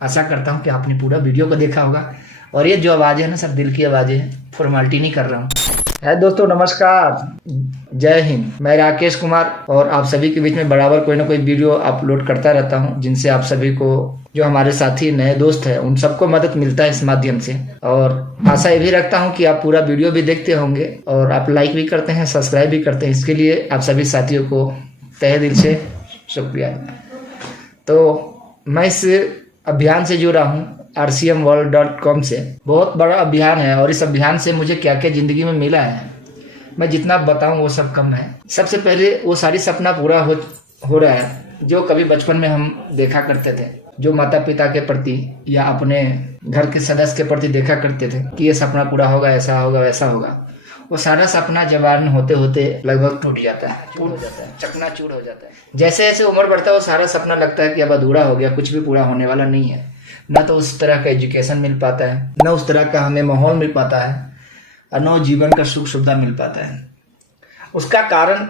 आशा करता हूँ कि आपने पूरा वीडियो को देखा होगा। और ये जो आवाज़ें हैं ना, सब दिल की आवाज़ें हैं, फॉर्मेलिटी नहीं कर रहा हूँ। है दोस्तों, नमस्कार, जय हिंद। मैं राकेश कुमार और आप सभी के बीच में बराबर कोई ना कोई वीडियो अपलोड करता रहता हूं, जिनसे आप सभी को, जो हमारे साथी नए दोस्त हैं, उन सबको मदद मिलता है इस माध्यम से। और आशा ये भी रखता हूं कि आप पूरा वीडियो भी देखते होंगे और आप लाइक भी करते हैं, सब्सक्राइब भी करते हैं। इसके लिए आप सभी साथियों को तहे दिल से शुक्रिया। तो मैं इस अभियान से जुड़ा हूँ rcmworld.com से। बहुत बड़ा अभियान है और इस अभियान से मुझे क्या क्या जिंदगी में मिला है, मैं जितना बताऊं वो सब कम है। सबसे पहले वो सारी सपना पूरा हो रहा है जो कभी बचपन में हम देखा करते थे, जो माता पिता के प्रति या अपने घर के सदस्य के प्रति देखा करते थे कि ये सपना पूरा होगा, ऐसा होगा, वैसा होगा। वो सारा सपना जवान होते होते लगभग टूट जाता है, चकनाचूर हो जाता है। जैसे जैसे उम्र बढ़ता है वो सारा सपना लगता है कि अब अधूरा हो गया, कुछ भी पूरा होने वाला नहीं है। ना तो उस तरह का एजुकेशन मिल पाता है, न उस तरह का हमें माहौल मिल पाता है, और न जीवन का सुख सुविधा मिल पाता है। उसका कारण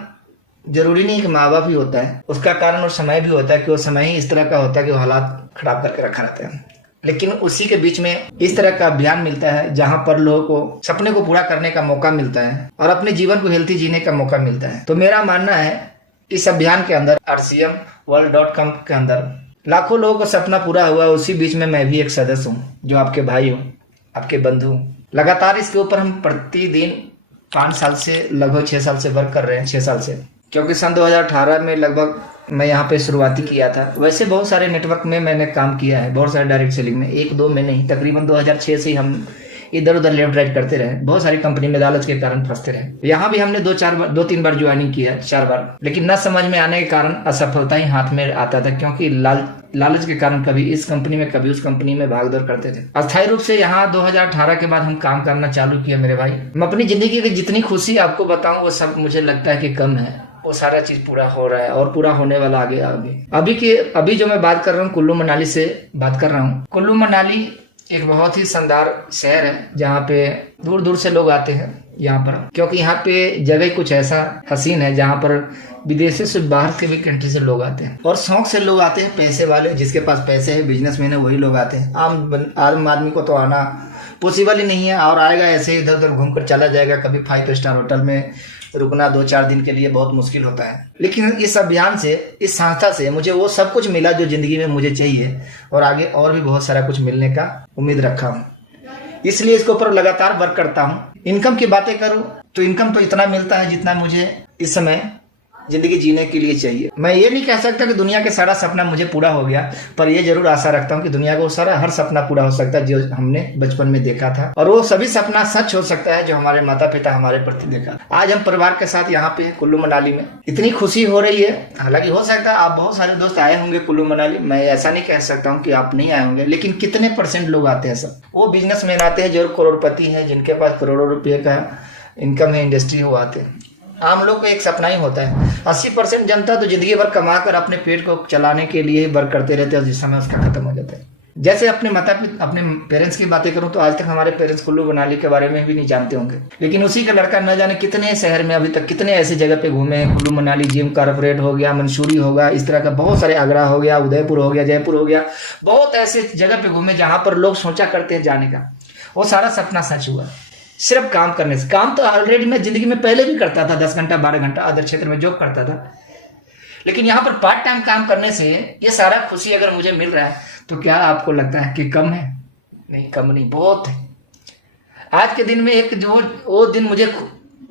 जरूरी नहीं कि माँ बाप ही होता है, उसका कारण और समय भी होता है कि वो समय ही इस तरह का होता है कि वो हालात खराब करके रखा रहता है। लेकिन उसी के बीच में इस तरह का अभियान मिलता है जहां पर लोगों को सपने को पूरा करने का मौका मिलता है और अपने जीवन को हेल्थी जीने का मौका मिलता है। तो मेरा मानना है इस अभियान के अंदर, rcmworld.com के अंदर लाखों लोगों का सपना पूरा हुआ। उसी बीच में मैं भी एक सदस्य हूँ, जो आपके भाई हूँ, आपके बंधु हूँ। लगातार इसके ऊपर हम प्रतिदिन 5 साल से, लगभग 6 साल से वर्क कर रहे हैं, 6 साल से, क्योंकि सन 2018 में लगभग मैं यहाँ पे शुरुआती किया था। वैसे बहुत सारे नेटवर्क में मैंने काम किया है, बहुत सारे डायरेक्ट सेलिंग में, 1-2 में नहीं, तकरीबन 2006 से ही हम इधर उधर लेफ्ट राइट करते रहे। बहुत सारी कंपनी में लालच के कारण फंसते रहे। यहाँ भी हमने 2-3 बार ज्वाइनिंग किया, 4 बार, लेकिन न समझ में आने के कारण असफलता ही हाथ में आता था, क्योंकि लालच के कारण कभी इस कंपनी में कभी उस कंपनी में भागदौड़ करते थे। अस्थायी रूप से यहाँ 2018 के बाद हम काम करना चालू किया मेरे भाई। मैं अपनी जिंदगी की जितनी खुशी आपको बताऊं वो सब मुझे लगता है कि कम है। वो सारा चीज पूरा हो रहा है और पूरा होने वाला आगे। अभी जो मैं बात कर रहा हूँ, कुल्लू मनाली से बात कर रहा हूँ। कुल्लू मनाली एक बहुत ही शानदार शहर है जहाँ पे दूर दूर से लोग आते हैं यहाँ पर, क्योंकि यहाँ पे जगह कुछ ऐसा हसीन है जहाँ पर विदेशों से, बाहर के भी कंट्री से लोग आते हैं और शौक से लोग आते हैं। पैसे वाले, जिसके पास पैसे है, बिजनेसमैन है, वही लोग आते हैं। आम आदमी को तो आना पॉसिबल ही नहीं है, और आएगा ऐसे ही इधर उधर घूम कर चला जाएगा। कभी 5 स्टार होटल में रुकना 2-4 दिन के लिए बहुत मुश्किल होता है। लेकिन इस अभियान से, इस संस्था से मुझे वो सब कुछ मिला जो जिंदगी में मुझे चाहिए, और आगे और भी बहुत सारा कुछ मिलने का उम्मीद रखा हूँ। इसलिए इसके ऊपर लगातार वर्क करता हूँ। इनकम की बातें करूँ तो इनकम तो इतना मिलता है जितना मुझे इस समय जिंदगी जीने के लिए चाहिए। मैं ये नहीं कह सकता कि दुनिया के सारा सपना मुझे पूरा हो गया, पर ये जरूर आशा रखता हूँ कि दुनिया को सारा हर सपना पूरा हो सकता है जो हमने बचपन में देखा था, और वो सभी सपना सच हो सकता है जो हमारे माता पिता हमारे प्रति देखा। आज हम परिवार के साथ यहाँ पे कुल्लू मनाली में, इतनी खुशी हो रही है। हालांकि हो सकता है आप बहुत सारे दोस्त आए होंगे कुल्लू मनाली, मैं ऐसा नहीं कह सकता हूँ कि आप नहीं आए होंगे, लेकिन कितने % लोग आते हैं? सब वो बिजनेसमैन आते हैं जो करोड़पति है, जिनके पास करोड़ों रुपये का इनकम है, इंडस्ट्री हो आते हैं। आम लोग का एक सपना ही होता है। 80% जनता तो जिंदगी भर कमा कर अपने पेट को चलाने के लिए ही वर्क करते रहते हैं, जिस समय उसका खत्म हो जाता है। जैसे अपने अपने पेरेंट्स की बातें करूं तो आज तक हमारे पेरेंट्स कुल्लू मनाली के बारे में भी नहीं जानते होंगे, लेकिन उसी का लड़का न जाने कितने शहर में अभी तक, कितने ऐसे जगह पे घूमे हैं। कुल्लू मनाली, जिम कॉर्पोरेट हो गया, मंसूरी होगा, इस तरह का बहुत सारे, आगरा हो गया, उदयपुर हो गया, जयपुर हो गया, बहुत ऐसे जगह पे घूमे जहां पर लोग सोचा करते हैं जाने का। वो सारा सपना सच हुआ सिर्फ काम करने से। काम तो ऑलरेडी मैं जिंदगी में पहले भी करता था, 10 घंटा 12 घंटा अदर क्षेत्र में जॉब करता था, लेकिन यहाँ पर पार्ट टाइम काम करने से ये सारा खुशी अगर मुझे मिल रहा है तो क्या आपको लगता है कि कम है? नहीं, कम नहीं, बहुत है। आज के दिन में एक जो वो दिन मुझे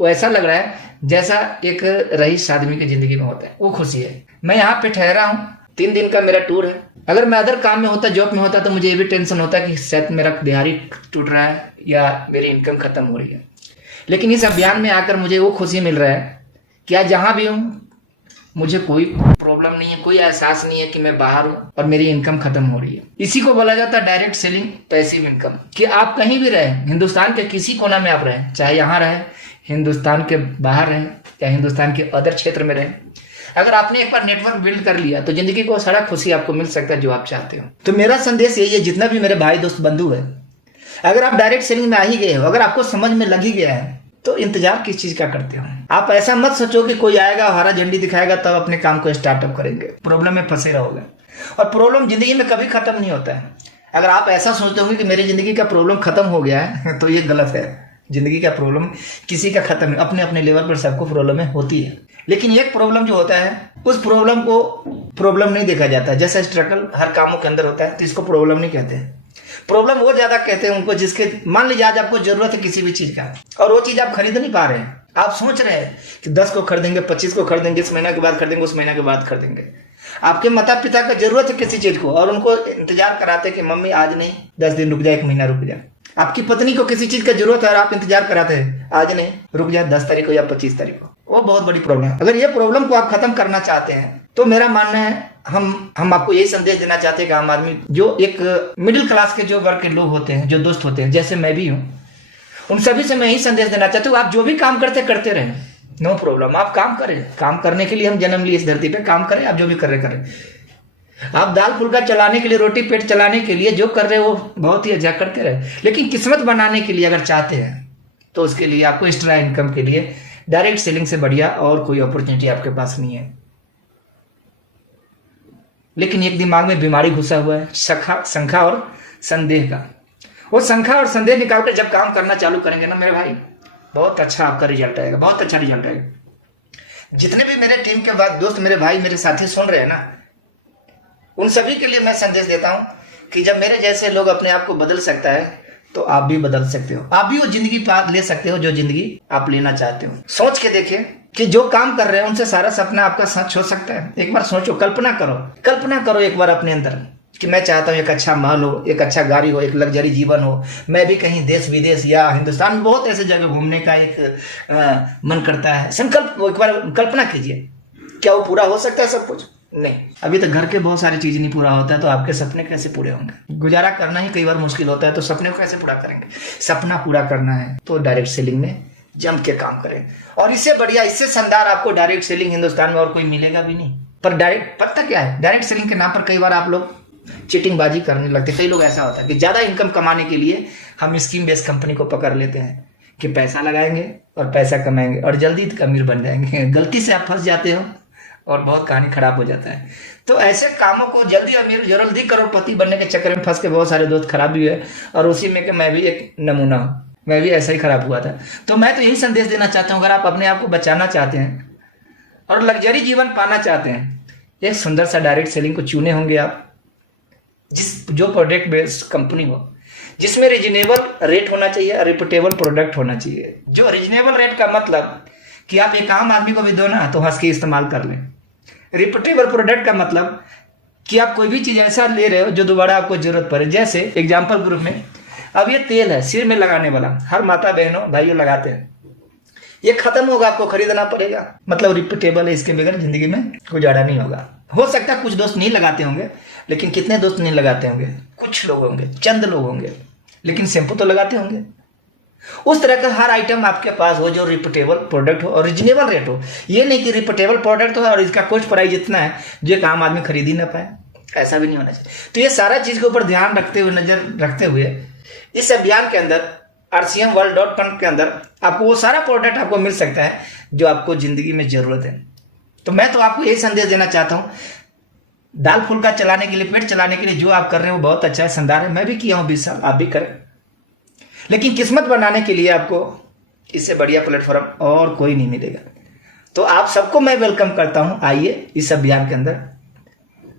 ऐसा लग रहा है जैसा एक रईस आदमी की जिंदगी में होता है, वो खुशी है। मैं यहाँ पे ठहरा हूँ, 3 दिन का मेरा टूर है। अगर मैं अदर काम में होता, जॉब में होता, तो मुझे ये भी टेंशन होता कि शायद मेरा दिहाड़ी टूट रहा है या मेरी इनकम खत्म हो रही है। लेकिन इस अभियान में आकर मुझे वो खुशी मिल रहा है कि आज जहां भी हूँ मुझे कोई प्रॉब्लम नहीं है, कोई एहसास नहीं है कि मैं बाहर हूँ और मेरी इनकम खत्म हो रही है। इसी को बोला जाता है डायरेक्ट सेलिंग, पैसिव इनकम। कि आप कहीं भी रहे, हिंदुस्तान के किसी कोना में आप रहे, चाहे यहाँ रहे, हिंदुस्तान के बाहर रहे, या हिंदुस्तान के अदर क्षेत्र में रहे, अगर आपने एक बार नेटवर्क बिल्ड कर लिया तो जिंदगी को सारा खुशी आपको मिल सकता है जो आप चाहते हो। तो मेरा संदेश यही है, जितना भी मेरे भाई दोस्त बंधु है, अगर आप डायरेक्ट सेलिंग में आ ही गए हो, अगर आपको समझ में लग ही गया है, तो इंतजार किस चीज का करते हो? आप ऐसा मत सोचो कि कोई आएगा हरा झंडी दिखाएगा तब अपने काम को स्टार्टअप करेंगे। प्रॉब्लम में फंसे रहोगे, और प्रॉब्लम जिंदगी में कभी खत्म नहीं होता है। अगर आप ऐसा सोचते होंगे कि मेरी ज़िंदगी का प्रॉब्लम ख़त्म हो गया है तो ये गलत है। ज़िंदगी का प्रॉब्लम किसी का ख़त्म है, अपने अपने लेवल पर सबको प्रॉब्लम होती है। लेकिन एक प्रॉब्लम जो होता है उस प्रॉब्लम को प्रॉब्लम नहीं देखा जाता। जैसा स्ट्रगल हर कामों के अंदर होता है तो इसको प्रॉब्लम नहीं कहते हैं। प्रॉब्लम वो ज़्यादा कहते हैं उनको जिसके, मान लीजिए आज आपको ज़रूरत है किसी भी चीज़ का और वो चीज़ आप खरीद नहीं पा रहे हैं। आप सोच रहे हैं कि 10 को खरीदेंगे, 25 को खरीदेंगे, इस महीना के बाद खरीदेंगे, उस महीना के बाद खरीदेंगे। आपके माता पिता का जरूरत है किसी चीज़ को और उनको इंतजार कराते हैं कि मम्मी आज नहीं, 10 दिन रुक जाए, 1 महीना रुक जाए। आपकी पत्नी को किसी चीज़ का जरूरत है और आप इंतजार कराते हैं, आज नहीं, रुक जाए 10 तारीख को या 25 तारीख को। वो बहुत बड़ी प्रॉब्लम है। अगर ये प्रॉब्लम को आप खत्म करना चाहते हैं तो मेरा मानना है हम आपको यही संदेश देना चाहते हैं कि आम आदमी जो एक मिडिल क्लास के जो वर्ग के लोग होते हैं, जो दोस्त होते हैं, जैसे मैं भी हूँ, उन सभी से मैं यही संदेश देना चाहता हूँ, आप जो भी काम करते रहें, नो प्रॉब्लम। आप काम करें, काम करने के लिए हम जन्म लिए इस धरती पे, काम करें। आप जो भी कर रहे करें। आप दाल फुल्का चलाने के लिए, रोटी पेट चलाने के लिए जो कर रहे हो वो बहुत ही अच्छा करते रहे। लेकिन किस्मत बनाने के लिए अगर चाहते हैं तो उसके लिए आपको एक्स्ट्रा इनकम के लिए डायरेक्ट सेलिंग से बढ़िया और कोई अपॉर्चुनिटी आपके पास नहीं है। लेकिन एक दिमाग में बीमारी घुसा हुआ है, शंका और संदेह का। वो शंका और संदेह निकाल कर जब काम करना चालू करेंगे ना मेरे भाई, बहुत अच्छा आपका रिजल्ट आएगा, बहुत अच्छा रिजल्ट आएगा। जितने भी मेरे टीम के बाद दोस्त, मेरे भाई, मेरे साथी सुन रहे हैं ना, उन सभी के लिए मैं संदेश देता हूं कि जब मेरे जैसे लोग अपने आप को बदल सकता है तो आप भी बदल सकते हो। आप भी वो जिंदगी ले सकते हो जो जिंदगी आप लेना चाहते हो। सोच के देखिए कि जो काम कर रहे हैं उनसे सारा सपना आपका सच हो सकता है। एक बार सोचो, कल्पना करो एक बार अपने अंदर कि मैं चाहता हूँ एक अच्छा महल हो, एक अच्छा गाड़ी हो, एक लग्जरी जीवन हो, मैं भी कहीं देश विदेश या हिंदुस्तान में बहुत ऐसे जगह घूमने का एक मन करता है। संकल्प, एक बार कल्पना कीजिए, क्या वो पूरा हो सकता है सब कुछ? नहीं। अभी तो घर के बहुत सारी चीजें नहीं पूरा होता है तो आपके सपने कैसे पूरे होंगे? गुजारा करना ही कई बार मुश्किल होता है तो सपने को कैसे पूरा करेंगे? सपना पूरा करना है तो डायरेक्ट सेलिंग में जम के काम करें। और इससे बढ़िया, इससे शानदार आपको डायरेक्ट सेलिंग हिंदुस्तान में और कोई मिलेगा भी नहीं। पर डायरेक्ट, पता क्या है, डायरेक्ट सेलिंग के नाम पर कई बार आप लोग चीटिंगबाजी करने लगते। कई लोग ऐसा होता है कि ज्यादा इनकम कमाने के लिए हम स्कीम बेस्ड कंपनी को पकड़ लेते हैं कि पैसा लगाएंगे और पैसा कमाएंगे और जल्दी अमीर बन जाएंगे। गलती से आप फंस जाते हो और बहुत कहानी खराब हो जाता है। तो ऐसे कामों को जल्दी करोड़पति बनने के चक्कर में फंस के बहुत सारे दोस्त खराब भी हुए और उसी में कि मैं भी एक नमूना हूँ, मैं भी ऐसा ही खराब हुआ था। तो मैं तो यही संदेश देना चाहता हूँ, अगर आप अपने आप को बचाना चाहते हैं और लग्जरी जीवन पाना चाहते हैं, एक सुंदर सा डायरेक्ट सेलिंग को चुने होंगे आप, जो प्रोडक्ट बेस्ड कंपनी हो, जिसमें रीजनेबल रेट होना चाहिए, रिपोर्टेबल प्रोडक्ट होना चाहिए। जो रीजनेबल रेट का मतलब कि आप एक आम आदमी को भी दो ना तो हंस के इस्तेमाल कर लें। रिपोर्टेबल प्रोडक्ट का मतलब कि आप कोई भी चीज़ ऐसा ले रहे हो जो दोबारा आपको जरूरत पड़े। जैसे एग्जाम्पल ग्रुप में अब ये तेल है सिर में लगाने वाला, हर माता बहनों भाइयों लगाते हैं, ये खत्म होगा, आपको खरीदना पड़ेगा। मतलब रिपोर्टेबल है, इसके बगैर जिंदगी में गुजारा नहीं होगा। हो सकता है कुछ दोस्त नहीं लगाते होंगे, लेकिन कितने दोस्त नहीं लगाते होंगे? कुछ लोग होंगे, चंद लोग होंगे, लेकिन शैम्पू तो लगाते होंगे। उस तरह का हर आइटम आपके पास हो जो रिपोर्टेबल प्रोडक्ट हो और रिजनेबल रेट हो। ये नहीं कि रिपोर्टेबल प्रोडक्ट हो और इसका कॉस्ट प्राइस इतना है जो एक आम आदमी खरीद ही ना पाए, ऐसा भी नहीं होना चाहिए। तो ये सारा चीज के ऊपर ध्यान रखते हुए, नजर रखते हुए इस अभियान के अंदर rcmworld.com के अंदर आपको वो सारा प्रोडक्ट आपको मिल सकता है जो आपको जिंदगी में जरूरत है। तो मैं तो आपको यही संदेश देना चाहता हूँ, दाल फुल्का चलाने के लिए, पेट चलाने के लिए जो आप कर रहे हो वो बहुत अच्छा है, शानदार है। मैं भी किया हूँ 20 साल, आप भी करें। लेकिन किस्मत बनाने के लिए आपको इससे बढ़िया प्लेटफॉर्म और कोई नहीं मिलेगा। तो आप सबको मैं वेलकम करता हूं, आइए इस अभियान के अंदर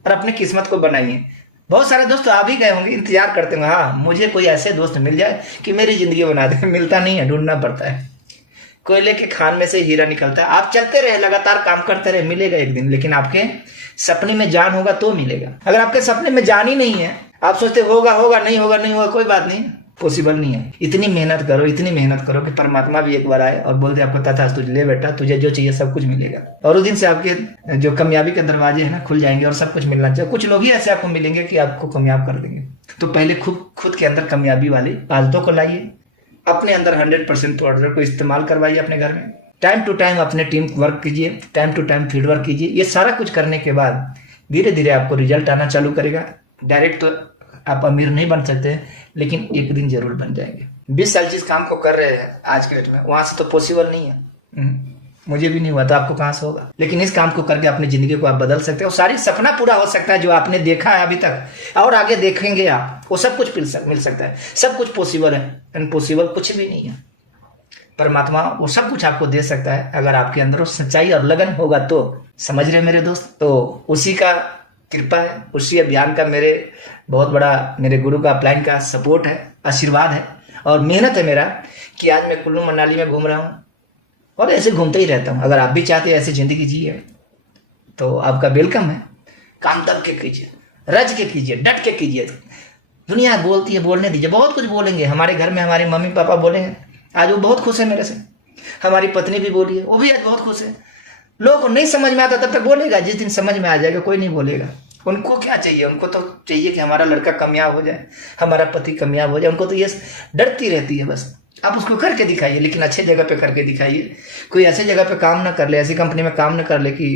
और अपनी किस्मत को बनाइए। बहुत सारे दोस्त आ भी गए होंगे, इंतजार करते होंगे, हाँ मुझे कोई ऐसे दोस्त मिल जाए कि मेरी जिंदगी बना दे। मिलता नहीं है, ढूंढना पड़ता है। कोयले के खान में से हीरा निकलता है। आप चलते रहे, लगातार काम करते रहे, मिलेगा एक दिन। लेकिन आपके सपने में जान होगा तो मिलेगा। अगर आपके सपने में जान ही नहीं है, आप सोचते होगा होगा, नहीं होगा नहीं होगा, कोई बात नहीं, पॉसिबल नहीं है। इतनी मेहनत करो कि परमात्मा भी एक बार आए और बोल दे आपको तथा तुझे ले बेटा, तुझे जो चाहिए सब कुछ मिलेगा। और उस दिन से आपके जो कामयाबी के दरवाजे हैं ना खुल जाएंगे और सब कुछ मिलना चाहिए। कुछ लोग ही ऐसे आपको मिलेंगे कि आपको कामयाब कर देंगे। तो पहले खुद के अंदर कामयाबी वाली आदतों को लाइए, अपने अंदर 100% प्रोडक्ट को इस्तेमाल करवाइए अपने घर में। टाइम टू टाइम अपने टीम वर्क कीजिए, time to time field work कीजिए। ये सारा कुछ करने के बाद धीरे धीरे आपको रिजल्ट आना चालू करेगा। डायरेक्ट तो आप अमीर नहीं बन सकते, लेकिन एक दिन जरूर बन जाएंगे। 20 साल जिस काम को कर रहे हैं आज के डेट में, वहां से तो पॉसिबल नहीं है। मुझे भी नहीं हुआ तो आपको कहाँ से होगा। लेकिन इस काम को करके अपनी ज़िंदगी को आप बदल सकते हो। सारी सपना पूरा हो सकता है जो आपने देखा है अभी तक और आगे देखेंगे आप, वो सब कुछ मिल सकता है। सब कुछ पॉसिबल है, इम्पॉसिबल कुछ भी नहीं है। परमात्मा वो सब कुछ आपको दे सकता है अगर आपके अंदर सच्चाई और लगन होगा तो। समझ रहे मेरे दोस्त? तो उसी का कृपा है, उसी अभियान का मेरे बहुत बड़ा मेरे गुरु का अपलाइन का सपोर्ट है, आशीर्वाद है और मेहनत है मेरा कि आज मैं कुल्लू मनाली में घूम रहा हूँ और ऐसे घूमते ही रहता हूँ। अगर आप भी चाहते हैं ऐसी ज़िंदगी जिए तो आपका वेलकम है। काम दब के कीजिए, रज के कीजिए, डट के कीजिए। दुनिया बोलती है, बोलने दीजिए, बहुत कुछ बोलेंगे। हमारे घर में हमारे मम्मी पापा बोलेंगे, आज वो बहुत खुश है मेरे से। हमारी पत्नी भी बोली है, वो भी आज बहुत खुश है। लोगों को नहीं समझ में आता तब तक बोलेगा, जिस दिन समझ में आ जाएगा कोई नहीं बोलेगा। उनको क्या चाहिए? उनको तो चाहिए कि हमारा लड़का कामयाब हो जाए, हमारा पति कामयाब हो जाए। उनको तो ये डरती रहती है बस। आप उसको करके दिखाइए, लेकिन अच्छे जगह पे करके दिखाइए। कोई ऐसे जगह पे काम ना कर ले, ऐसी कंपनी में काम ना कर ले कि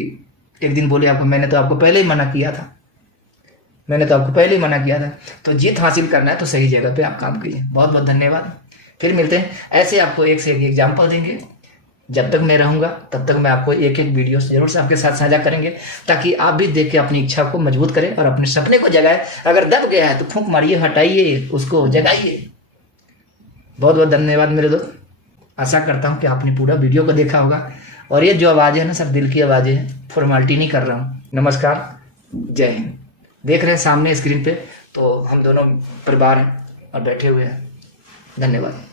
एक दिन बोले आपको मैंने तो आपको पहले ही मना किया था, मैंने तो आपको पहले ही मना किया था। तो जीत हासिल करना है तो सही जगह पे आप काम कीजिए। बहुत बहुत धन्यवाद। फिर मिलते हैं, ऐसे आपको एक से एक एग्जाम्पल देंगे। जब तक मैं रहूँगा तब तक मैं आपको एक एक वीडियो जरूर से आपके साथ साझा करेंगे, ताकि आप भी देख के अपनी इच्छा को मजबूत करें और अपने सपने को जगाए। अगर दब गया है तो फूंक मारिए, हटाइए, उसको जगाइए। बहुत बहुत धन्यवाद मेरे दोस्त। आशा करता हूँ कि आपने पूरा वीडियो को देखा होगा और ये जो आवाज़ें हैं ना सब दिल की आवाज़ें हैं, फॉर्मेलिटी नहीं कर रहा हूँ। नमस्कार, जय हिंद। देख रहे हैं सामने स्क्रीन पे तो हम दोनों परिवार हैं और बैठे हुए हैं। धन्यवाद।